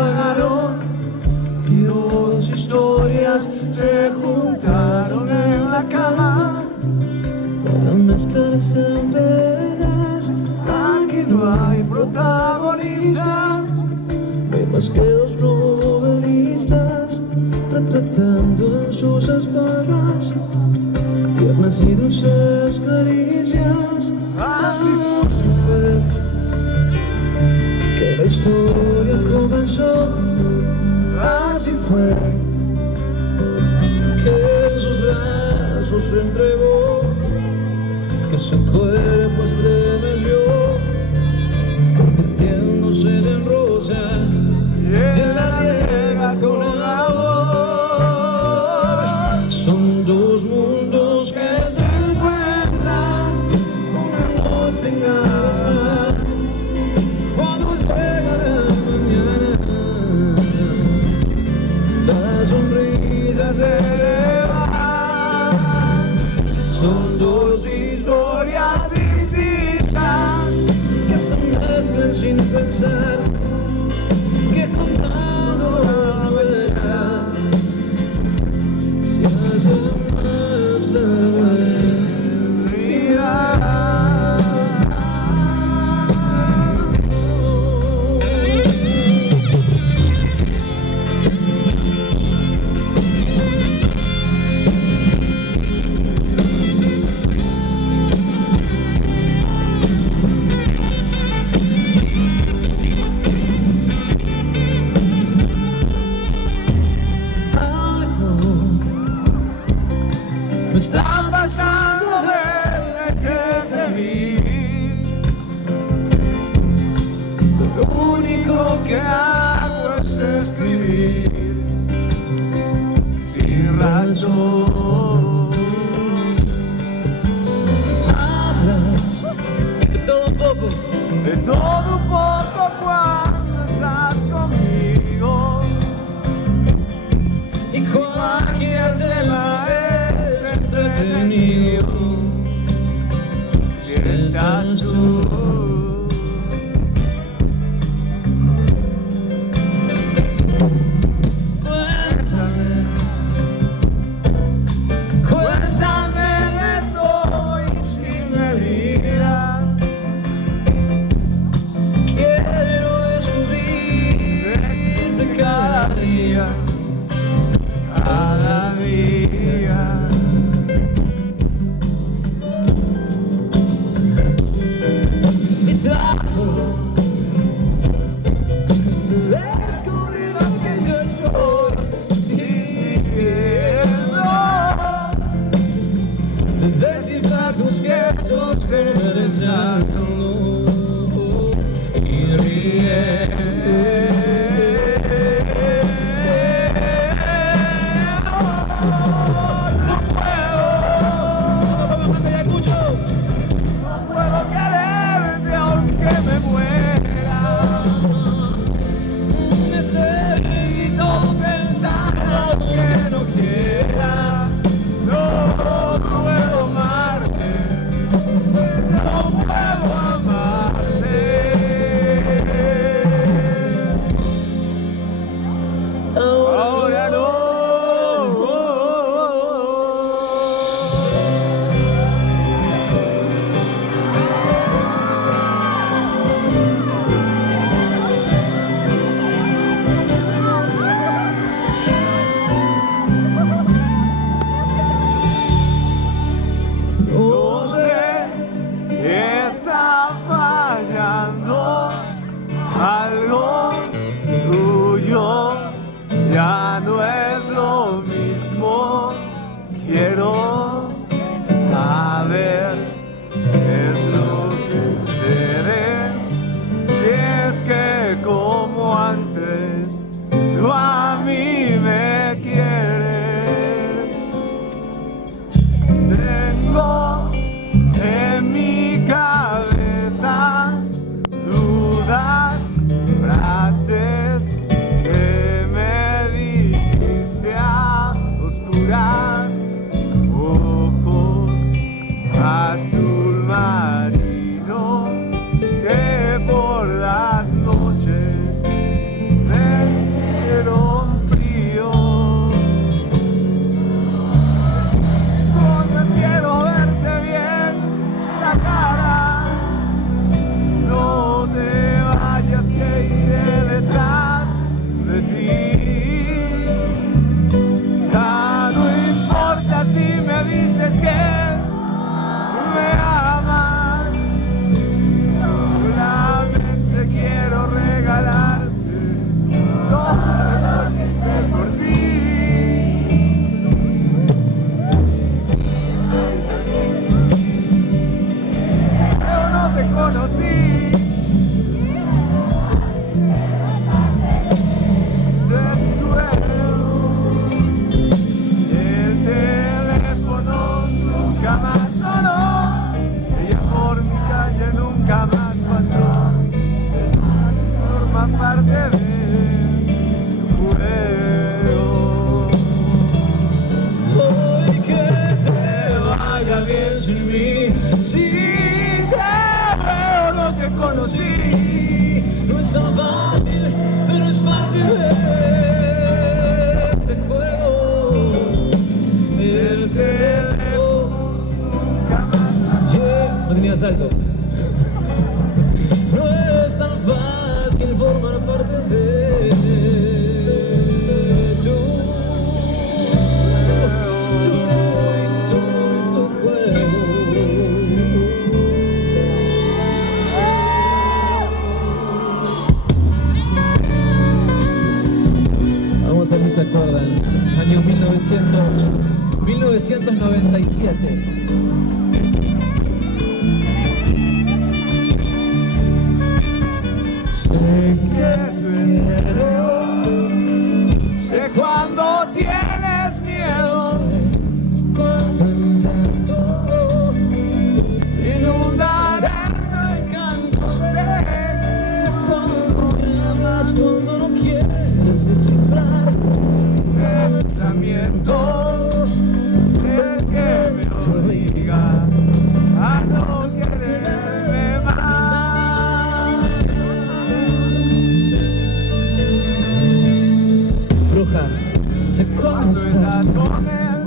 apagaron y dos historias se juntaron en la cama para mezclarse entre ellas. Aquí no hay protagonistas, no hay más que dos novelistas retratando en sus espaldas tiernas y dulces caricias. Así fue que la historia comenzó, así fue que en sus brazos se entregó, que su cuerpo estremeció, convirtiéndose en rosa y en la riega con amor. Son dos mundos que se encuentran una noche en nada, cuando llega la mañana, la sonrisa se va. Son dos historias distintas que se mezclan sin pensar, que contando la verdad se hace más larga la vida. Me están pasando desde que te vi. Lo único que hago es escribir sin razón. Hablas de todo un poco, de todo un poco cuando estás conmigo, y cualquier tema es entretenido si estás tú. Cuéntame de todo y si me digas, quiero descubrirte cada día, cada día. Y trato de descubrir lo que yo estoy sintiendo, de descifrar tus gestos que me desean y ríe. si se acuerdan, año 1997. Sé que te quiero, sé cuando tienes miedo, Cuando el llanto te inundará el canto. Sé cuando me amas, cuando no quieres descifrar tu pensamiento, el que me obliga a no quererme más. Bruja, sé cuando Cuando estás estás con con él,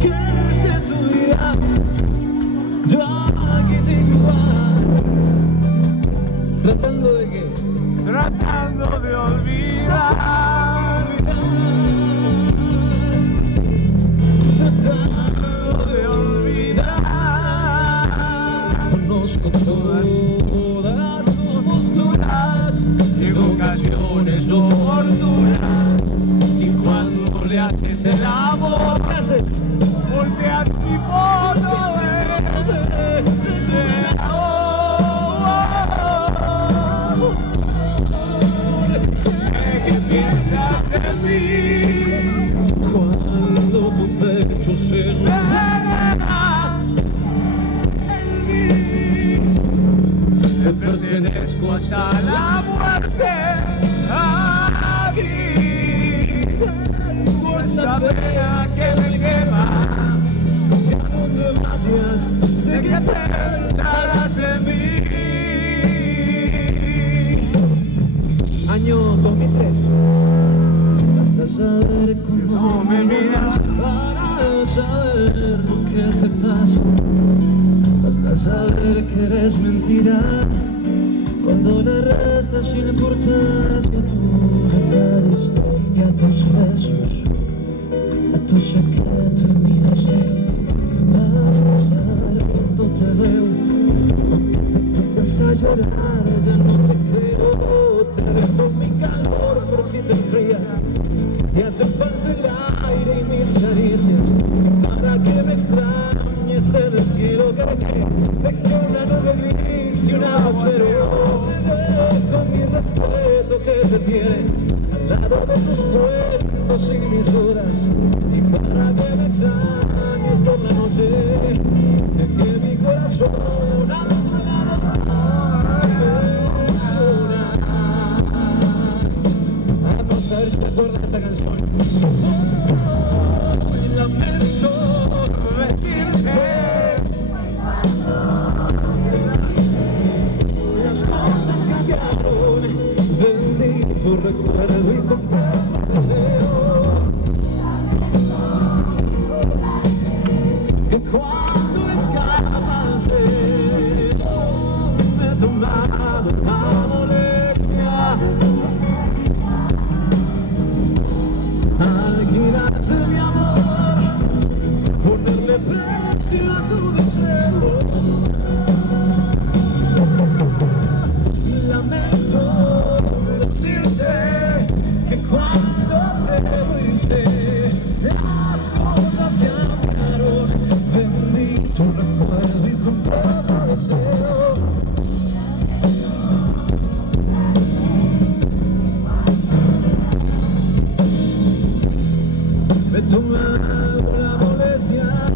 ¿qué es de tu vida? Yo aquí sigo igual. ¿Tratando de qué? tratando de olvidar, tratando de olvidar. Conozco todas tus posturas En ocasiones oportunas, y cuando le haces el amor, ¿qué haces? voltea tu foto sé que piensas en mí, Cuando tu pecho se nena, en mí. Te pertenezco hasta la muerte. Aquí, esta pena que me quema, donde vayas, sé que pensarás en mí. Año 2003. Basta saber cómo No me miras para saber lo que te pasa. Basta saber que eres mentira cuando le restas importancia a tus detalles y a tus besos, a tu secreto y mi deseo. Basta saber cuando te veo, aunque te pongas a llorar, ya no te creo. Te dejo mi calor por si te enfrías, si te hace falta el aire y mis caricias, para que me extrañes en el cielo. Que dejé una nube gris y un aguacero. Te dejo mi respeto que te tiene al lado de tus cuentos y mis horas, y para que me extrañes por la noche, dejé mi corazón al otro lado. Vamos a ver si te acuerdas de esta canción. Lamento Decirte las cosas cambiaron, bendito recuerdo y completo deseo, que cuando escapas me he tomado la molestia alquilarte mi amor, ponerle precio a tu deseo. Lamento decirte que cuando te fuiste las cosas cambiaron, bendito recuerdo y completo deseo. Me he tomado la molestia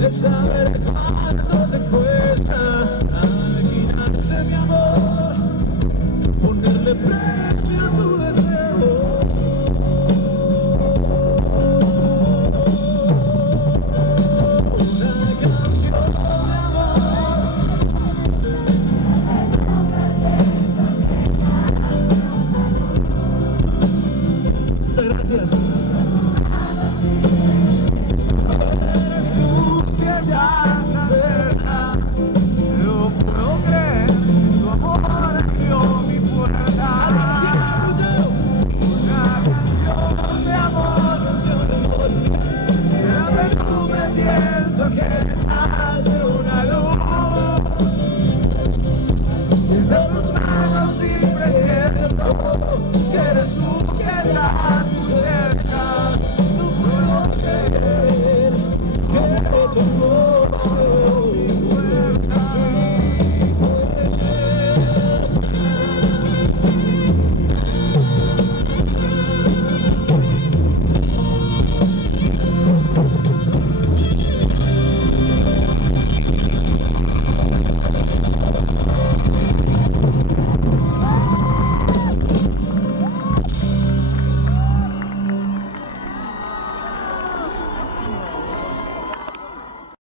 de saber cuánto te cuesta alquilarte mi amor, ponerle precio a tu deseo. Una canción de amor. Muchas gracias. eres tú que ya